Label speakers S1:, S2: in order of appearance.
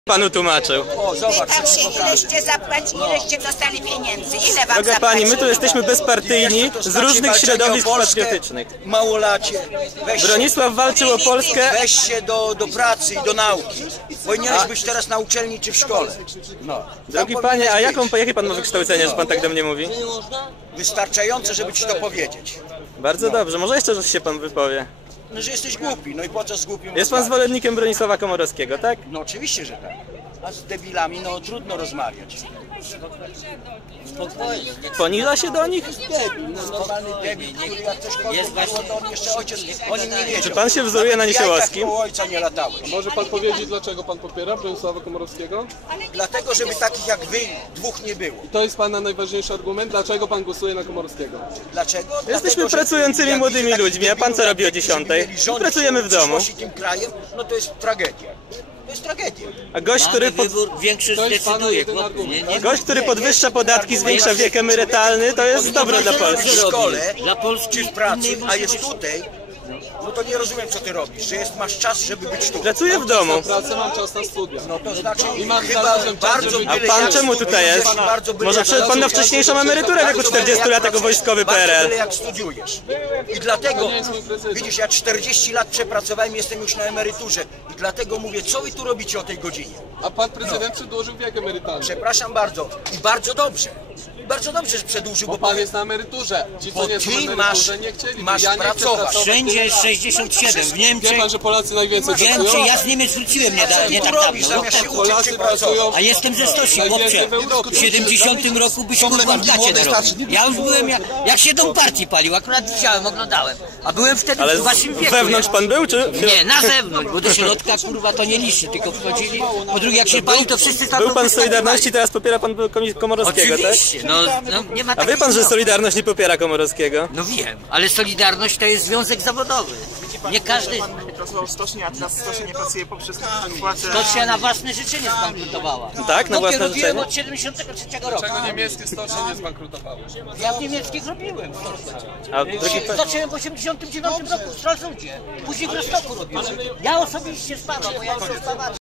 S1: Panu tłumaczył.
S2: O, zobacz,
S3: Pytam się, ileście zapłacili, ileście dostali pieniędzy, ile wam
S1: Droga pani, my tu jesteśmy bezpartyjni, z różnych środowisk patriotycznych.
S2: Małolacie, weź
S1: Bronisław walczył o Polskę.
S2: weź się do pracy i do nauki. Powinieneś być teraz na uczelni czy w szkole. No.
S1: Drogi
S2: Tam
S1: panie, a
S2: powinieneś być.
S1: jakie pan ma wykształcenie, że pan tak do mnie mówi?
S2: Wystarczające, żeby ci to powiedzieć.
S1: Bardzo dobrze, może jeszcze raz się pan wypowie.
S2: No, że jesteś głupi, no i po co z głupim
S1: Jest pan
S2: rozmawiać?
S1: zwolennikiem Bronisława Komorowskiego, tak?
S2: No oczywiście, że tak. A z debilami, no trudno rozmawiać.
S1: Poniża się do nich?
S2: Debil, no normalny debil, który jak ktośkolwiek było, to on jeszcze ojciec o nim nie wiedział.
S1: Czy pan się wzoruje na Niesiołowskim?
S2: U ojca nie latałeś.
S4: Może pan powiedzieć, dlaczego pan popiera Bronisława Komorowskiego?
S2: Dlatego, żeby takich jak wy dwóch nie było.
S4: To jest pana najważniejszy argument, dlaczego pan głosuje na Komorowskiego?
S2: Dlaczego?
S1: Jesteśmy
S2: Dlatego, że
S1: pracującymi
S2: jak
S1: młodymi
S2: takich
S1: ludźmi, a pan co
S2: debilów,
S1: robi o
S2: jak wy,
S1: 10:00?
S2: żeby mieli rządzić
S1: Pracujemy w domu.
S2: przyszłości tym krajem, no to jest tragedia. To jest tragedia.
S1: A gość, który
S5: Większość
S4: To jest pana
S5: decyduje.
S4: jedyny argument, tak?
S1: gość, który podwyższa podatki, zwiększa wiek emerytalny, to jest dobro dla
S2: W
S1: Polski.
S2: szkole
S5: Dla Polski
S2: czy w pracy,
S5: innej
S2: a jest
S5: możliwości.
S2: tutaj, no to nie rozumiem, co ty robisz, że masz czas, żeby być tu.
S1: Pracuję w domu.
S4: Na pracę mam czas na studia.
S2: No to znaczy
S4: I mam
S2: chyba
S4: zarazem czas,
S2: bardzo
S4: żeby-
S1: A
S2: byle
S1: pan
S2: jak
S1: czemu tutaj jest?
S2: studiujesz i bardzo byle
S1: Może
S2: jak
S1: wszedł pan na
S2: pracujesz.
S1: wcześniejszą emeryturę w wieku
S2: Bardzo byle
S1: 40
S2: jak
S1: lat jako
S2: pracujesz,
S1: wojskowy
S2: bardzo
S1: PRL.
S2: byle jak studiujesz. I dlatego,
S4: nie jest mój prezydent.
S2: widzisz, ja 40 lat przepracowałem, jestem już na emeryturze. I dlatego mówię, co wy tu robicie o tej godzinie?
S4: A pan prezydent przedłużył wiek emerytalny.
S2: Przepraszam bardzo. I bardzo dobrze. I bardzo dobrze, że przedłużył,
S4: Bo pan jest na emeryturze. Ci, co
S2: Bo
S4: nie są
S2: ty
S4: na
S2: masz-
S4: emeryturze, nie chcieli.
S2: masz
S4: Ja nie chcę
S2: pracować.
S4: pracować.
S5: Wszędzie
S4: tyle
S5: jest
S4: lat.
S5: 67. W
S4: Wie
S5: Niemczech,
S4: pan, że Polacy najwięcej
S5: Niemczech,
S4: pracują?
S5: ja z Niemiec wróciłem nie
S2: Co
S5: tak
S2: tu robisz,
S5: dawno.
S2: zamiast się uczyć
S4: Polacy
S2: czy
S4: pracują.
S2: pracować?
S5: A jestem ze Stosi,
S4: Najwięcej
S5: chłopcze.
S4: w Europie.
S5: W 70 roku byś kurwa w gacie narobił. Ja już byłem, jak się dom partii palił, akurat widziałem, oglądałem. A byłem wtedy
S1: Ale
S5: w waszym wieku.
S1: wewnątrz pan był, czy?
S5: Nie, na zewnątrz, bo do środka kurwa to nie liczy, tylko wchodzili. Po drugie jak się pali, to wszyscy tam
S1: Był pan w Solidarności, teraz popiera pan Komorowskiego, tak?
S5: Oczywiście, no nie ma
S1: A wie
S5: takiej
S1: pan, że
S5: mowy.
S1: Solidarność nie popiera Komorowskiego?
S5: No wiem, ale Solidarność to jest związek zawodowy. Nie każdy...
S6: Pracował w Stocznie, a teraz w Stocznie nie pracuje poprzez płacę.
S5: To się na własne życzenie zbankrutowała.
S1: Tak, na własne
S5: robiłem
S1: życzenie?
S5: od 73 roku.
S4: Czego niemieckie stocznie nie zbankrutowały?
S5: Ja w niemieckich robiłem.
S1: A drugi
S5: Zacząłem w 89 roku w Stralsudzie. Później w Rostoku robiłem. Ja osobiście spadam, bo ja jestem spawaczem.